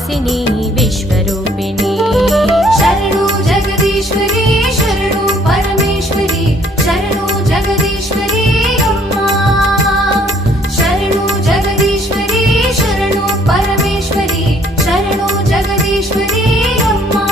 वासिनी विश्वरूपिणी। शरणु जगदीश्वरी शरणु परमेश्वरी शरणु जगदीश्वरी अम्मा। शरणु जगदीश्वरी शरणु परमेश्वरी शरणु जगदीश्वरी अम्मा।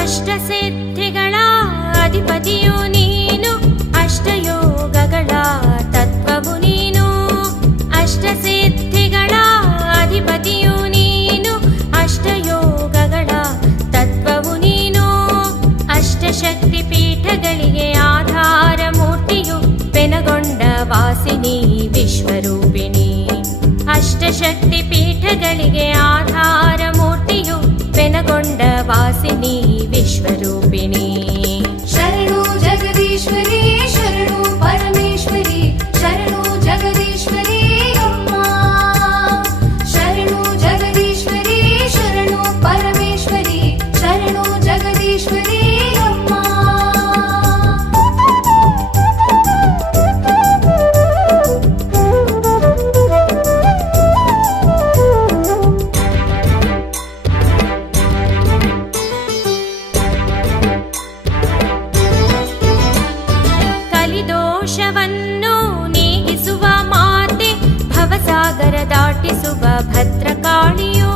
ಅಷ್ಟಸಿದ್ಧಿಗಳ ಅಧಿಪತಿಯು ನೀನು, ಅಷ್ಟಯೋಗಗಳ ತತ್ವವು ನೀನು। ಅಷ್ಟಸಿದ್ಧಿಗಳ ಅಧಿಪತಿಯು ನೀನು, ಅಷ್ಟಯೋಗಗಳ ತತ್ವವು ನೀನು। ಅಷ್ಟಶಕ್ತಿ ಪೀಠಗಳಿಗೆ ಆಧಾರ ಮೂರ್ತಿಯು ಪೆನಗೊಂಡ ವಾಸಿನಿ ವಿಶ್ವರೂಪಿಣಿ। ಅಷ್ಟಶಕ್ತಿ ಪೀಠಗಳಿಗೆ ಆಧಾರ ಮೂರ್ತಿಯು ಪೆನಗೊಂಡ ವಾಸಿನಿ ವಿಶ್ವರೂಪಿಣಿ। शरणु जगदीश्वरी शरणु परमेश्वरी शरणु जगदीश्वरी अम्मा। शरणु जगदीश्वरी शरणु परमेश्वरी शरणु जगदीश्वरी अम्मा। ಕಲಿದೋಷವನ್ನು ನೀಗಿಸುವ ಮಾತೆ, ಭವಸಾಗರ ದಾಟಿಸುವ ಭದ್ರಕಾಳಿಯೋ।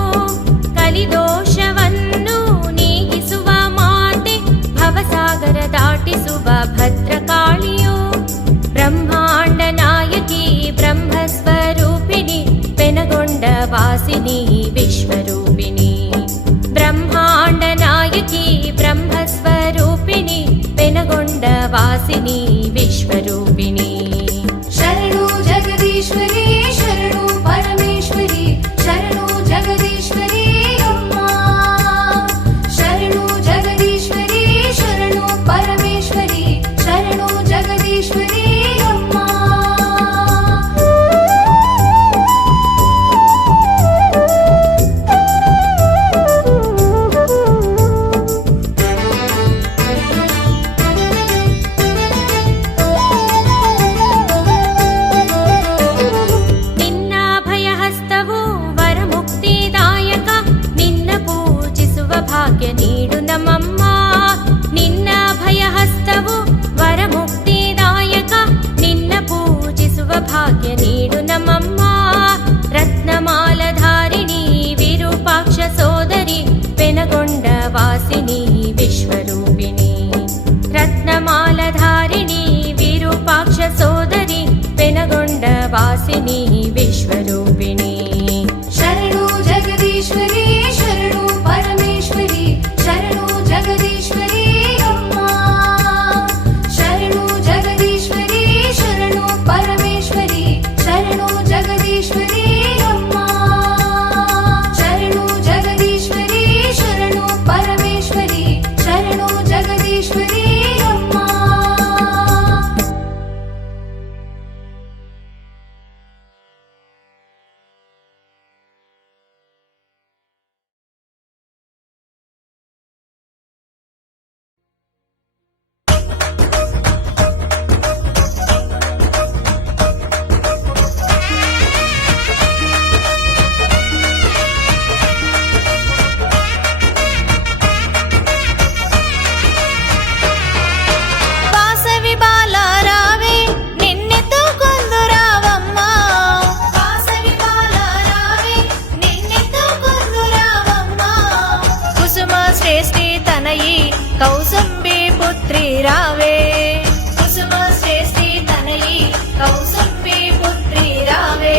ಕಲಿದೋಷವನ್ನು ನೀಗಿಸುವ ಮಾತೆ, ಭವಸಾಗರ ದಾಟಿಸುವ ಭದ್ರಕಾಳಿಯೋ। ಬ್ರಹ್ಮಾಂಡ ನಾಯಕಿ ಬ್ರಹ್ಮಸ್ವರೂಪಿಣಿ ಪೆನಗೊಂಡ ವಾಸಿನಿ ವಿಶ್ವರೂಪಿಣಿ। ಬ್ರಹ್ಮಾಂಡ ನಾಯಕಿ ಬ್ರಹ್ಮಸ್ವರೂಪಿಣಿ ಪೆನಗೊಂಡ ವಾಸಿನಿ ವಿಶ್ವರೂಪಿಣಿ। शरणु जगदीश्वरी शरणु परमेश्वरी शरणु जगदीश्वरी अम्मा। शरणु जगदीश्वरी शरणु परमेश्वरी शरणु जगदीश्वरी अम्मा। ನಿನ್ನ ಭಯಹಸ್ತವು ವರಮುಕ್ತಿದಾಯಕ, ನಿನ್ನ ಪೂಜಿಸುವ ಭಾಗ್ಯ ನೀಡು ನಮ್ಮಮ್ಮ। ನಿನ್ನ ಭಯಹಸ್ತವು ವರಮುಕ್ತಿದಾಯಕ, ನಿನ್ನ ಪೂಜಿಸುವ ಭಾಗ್ಯ ನೀಡು ನಮ್ಮಮ್ಮ। ರತ್ನಮಾಲಧಾರಿಣಿ ವಿರೂಪಾಕ್ಷ ಸೋದರಿ ಪೆನಗೊಂಡ ವಾಸಿನಿ ವಿಶ್ವರೂಪಿಣಿ। ರತ್ನಮಾಲಧಾರಿಣಿ ವಿರೂಪಾಕ್ಷ ಸೋದರಿ ಪೆನಗೊಂಡ ವಾಸಿನಿ ವಿಶ್ವರೂಪಿಣಿ। शरणु जगदीश्वरी शरणु परमेश्वरी शरणु जगदीश्वरी अम्मा। शरणु जगदीश्वरी शरणु परमेश्वरी शरणु जगदीश्वरी अम्मा। शरणु जगदीश्वरी शरणु परमेश्वरी शरणु जगदीश्वरी अम्मा। ವಾಸವಿ ಬಾಲರಾವೆ ನಿನ್ನೆದ್ದು ಕೊಂದು ರಾವಮ್ಮ। ವಾಸವಿ ಬಾಲರಾವೆ ನಿನ್ನೆದ್ದು ಕೊಂದು ರಾವಮ್ಮ। ಕುಸುಮ ಶ್ರೇಷ್ಠಿ ತನಯಿ ಕೌಸುಂಬಿ ಪುತ್ರಿ ರಾವೆ। ಕುಸುಮ ಶ್ರೇಷ್ಠಿ ತನಯಿ ಕೌಸುಂಬಿ ಪುತ್ರಿ ರಾವೆ।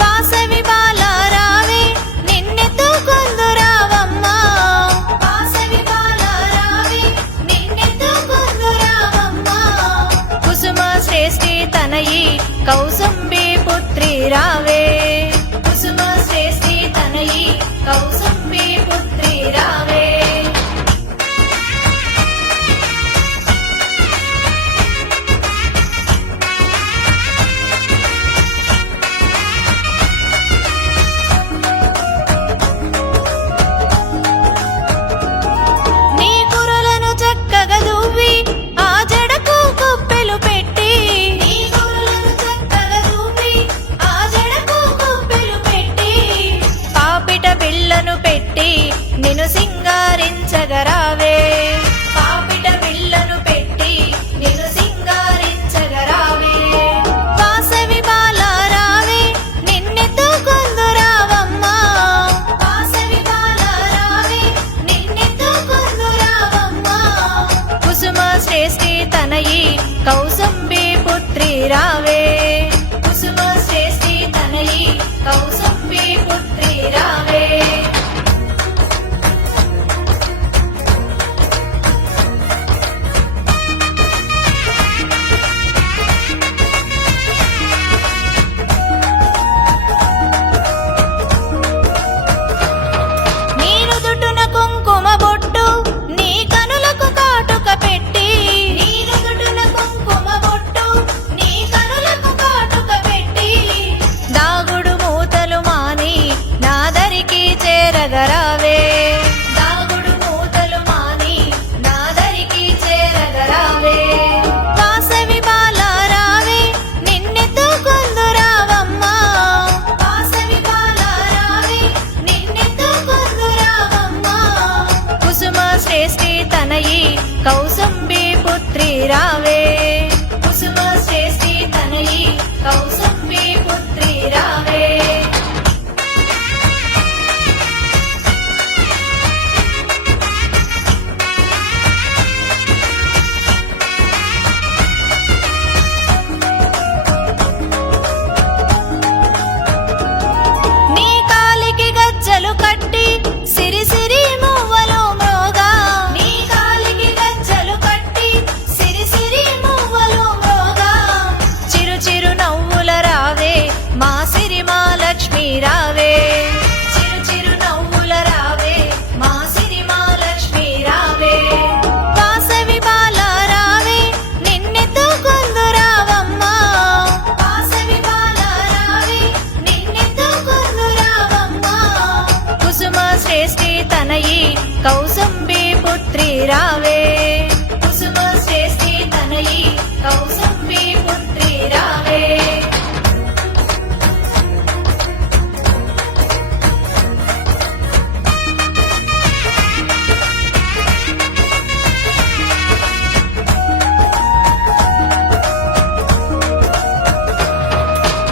ವಾಸವಿ ಬಾಲರಾವೆ ನಿನ್ನೆದ್ದು ಕೊಂದು ರಾವಮ್ಮ। ವಾಸವಿ ಬಾಲರಾವೆ ನಿನ್ನೆದ್ದು ಕೊಂದು ರಾವಮ್ಮ। ಕುಸುಮ ಶ್ರೇಷ್ಠಿ ತನಯಿ ಕೌಸುಂಬಿ ಪುತ್ರಿ ರಾವೆ। ಕುಸುಮ ಶ್ರೇಷ್ಠಿ ತನಯಿ ಕೌಸುಂಬಿ ಪುತ್ರಿ ರಾವೆ। పుత్రి రావే కుసుమ శ్రేష్ఠి తనయి కౌసుంబి పుత్రి రావే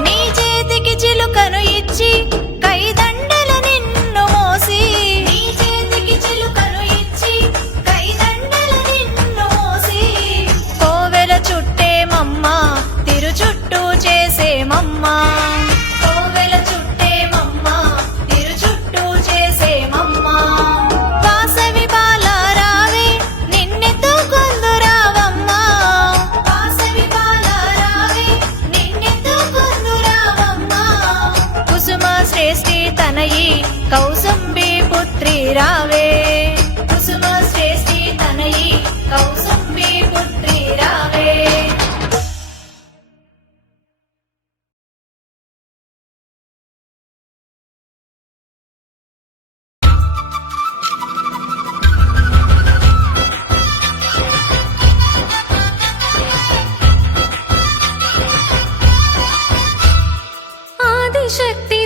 నీ చేతికి చిలుకను ఇచ్చి కైదండల నిన్ను మోసి నీ చేతికి చిలుకను ఇచ్చి కైదండల నిన్ను మోసి కోవెల చుట్టేమమ్మ తిరు చుట్టూ చేసేమమ్మ కోవెల చుట్టేమమ్మ తిరు చుట్టూ చేసేమమ్మ వాసవి బాల రావే నిన్నెత్తుకొందు రావమ్మ వాసవి బాల రావే నిన్నెత్తుకొందు రావమ్మ కుసుమ శ్రేష్ఠి తనయి కౌసుంబి పుత్రి రావే కుసుమ శ్రేష్ఠి తనయి కౌసుంబి పుత్రి రావే ఆదిశక్తి